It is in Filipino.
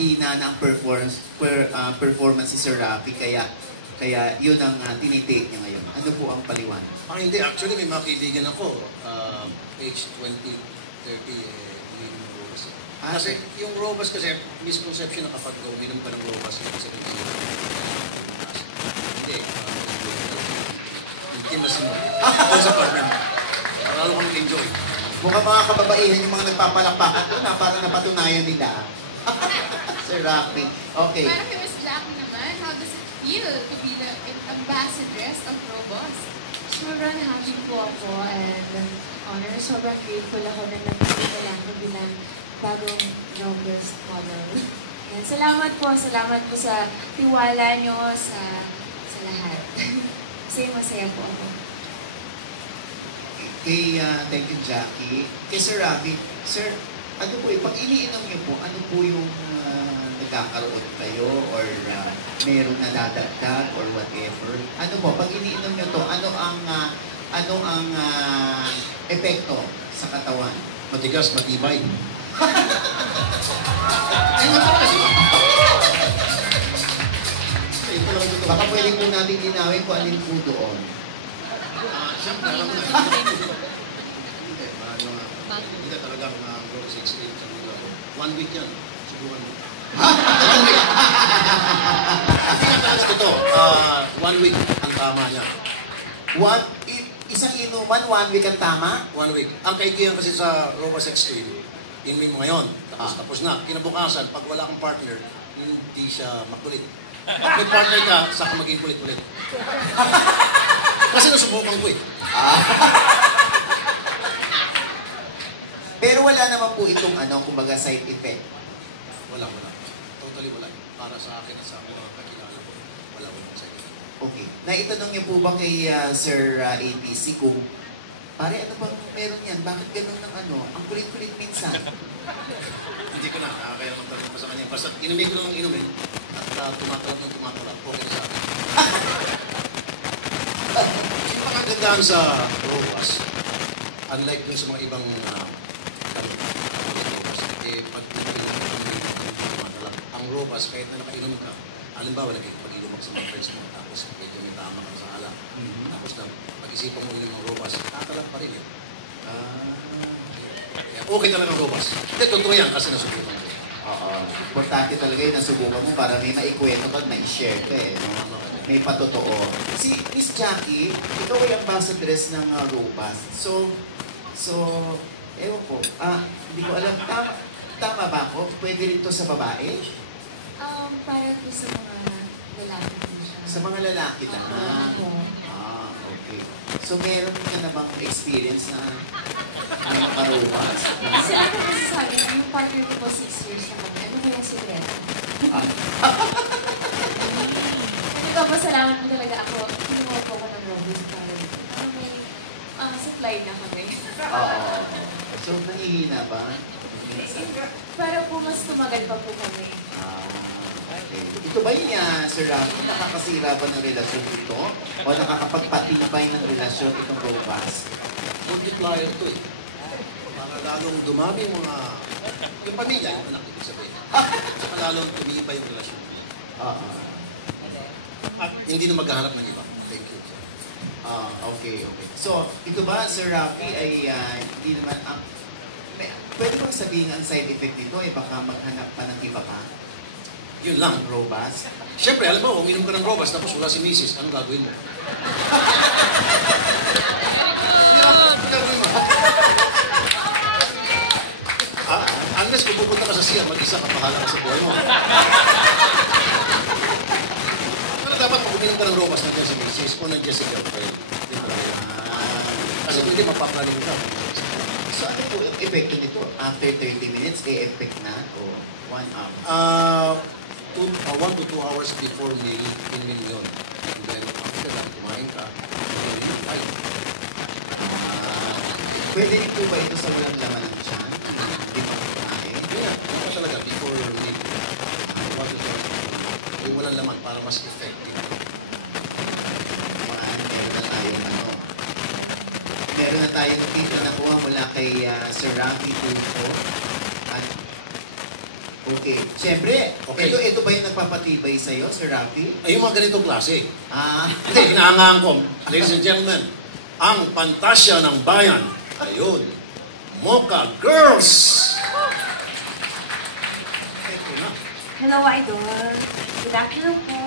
mahina na ang performance si Sir Rafi, kaya yun ang tinitake niya ngayon. Ano po ang paliwanag? Hindi. Actually, may mga kaibigan ako, age 20, 30, uminom ng robas. Kasi yung robas kasi, misconception na kapag uminom ka ng robas, hindi. Intimacy mo. Ito sa partner mo. Lalo kang enjoy. Mukhang mga kababaihan yung mga nagpapalakpakan doon na parang napatunayan nila. Sir Rafi. Okay. Para kay Miss Jackie naman, how does it feel to be the ambassadress of Robos? Sobrang happy po ako and honor. Sobrang grateful ako na nagpapalala ako bilang bagong Robos model. And salamat po sa tiwala nyo sa lahat. Kasi masaya po ako. Thank you, Jackie. Kay Sir Rafi, Sir, ano po pag iniinom niyo po, ano po yung nagkakaroon kayo or merong nadadagdag or whatever? Ano po, pag iniinom niyo to, ano ang epekto sa katawan? Matigas, matibay. Baka pwede po natin linawin kung alin po doon. Siyempre, alam mo na. Hindi talagang bro, 6-8. 1 week yan. Subukan mo. Ito, 1 week ang tama niya. Isang inuman, 1 week ang tama? 1 week. Ang kaigihan kasi sa Robas Extreme, inumin mo ngayon, tapos na. Kinabukasan, pag wala kang partner, hindi siya makulit. Pag may partner ka, saka maging kulit-kulit. Kasi nasubukan ko eh. Pero wala naman po itong kumbaga side effect. Wala. Totally wala. Para sa akin at sa aking mga kakilala ko, wala side effect. Okay. Naitanong niyo po ba kay Sir APC kung, pare, ano bang meron yan? Bakit ganun ng ang kulit-kulit minsan? Hindi ko na. Kaya naman talaga sa kanya. Basta inumin ko lang inumin at tumatalab. Okay na sa akin. Yung mga gandaan sa Robas, unlike dun sa mga ibang pag ang Robas, kahit na nakainom ka, halimbawa, pag-inom ka sa mga friends mo, tapos medyo may tama ka sa ala, tapos na pag-isipan mo yung mga Robas, nakakalap pa rin eh. Okay talaga ang Robas. Hindi, totoo yan kasi nasubukan ko. Oo. Importante talaga yung nasubukan mo para may maikwento ka at mai-share ka eh. No? May patotoo. Si Miss Jackie, ikaw ay ambassadress ng Robas. So, ewan ko, hindi ko alam, tama ba ako? Pwede rin to sa babae? Para po sa mga lalaki po siya. Sa mga lalaki lang? Okay. So, meron ka na bang experience na may makarobas? Kasi ako kasi sabi, yung partner ko po 6 years na kami. Ano kaya sikreto? Nagpapasalamat mo talaga ako. Kinuha po ako ng Robos para may supply na kami. Oo. So, nahihina ba? Para po mas tumagal pa po kami. Okay. Ito ba yung Sir Rafi, nakakasira ba ng relasyon ito? O nakakapagpatibay ng relasyon itong Robas? Multiplier ito eh. Para lalong dumami yung mga... Yung pamilya, yung anak, ibig sabihin. Saka lalong tumibay yung relasyon. At hindi na maghahanap ng iba. Thank you. Okay. So, ito ba, Sir Rafi, ay hindi naman... pwede bang sabihin ang side effect nito ay baka maghanap pa ng iba pa? Yun lang. Robas? Siyempre, alam mo, uminom ka ng Robas tapos wala si Mrs. Anong gagawin mo? Unless kung pupunta ka sa siya, mag-isa ka, pahala ka sa buhay mo. Pero dapat pag uminom ka ng Robas, nandiyan si Mrs. o nandiyan si girlfriend. Kasi hindi mapaplanin mo ka. So, ano po yung epekto nito? After 30 minutes, e-effect na? O 1 hour? 1 to 2 hours before meal, in-meal yun. And then, after that, kumain ka, pwede rin po ba ito sa walang laman ng tiyan? Hindi pa kumain? Yeah, ito talaga, before meal. 1 to 2 yung walang laman para mas effective. Meron na tayong tip na nakuha mula kay Sir Rafi Tulfo. At Okay. Siyempre, Okay. ito ba yung nagpapatibay sa'yo, Sir Rafi? Ay, yung mga ganitong klase. Ah, Hindi, inaangaan ko. Ladies and gentlemen, ang pantasya ng bayan. Ayun. Mocha Girls! Ito na. Hello, Idol. Good afternoon po.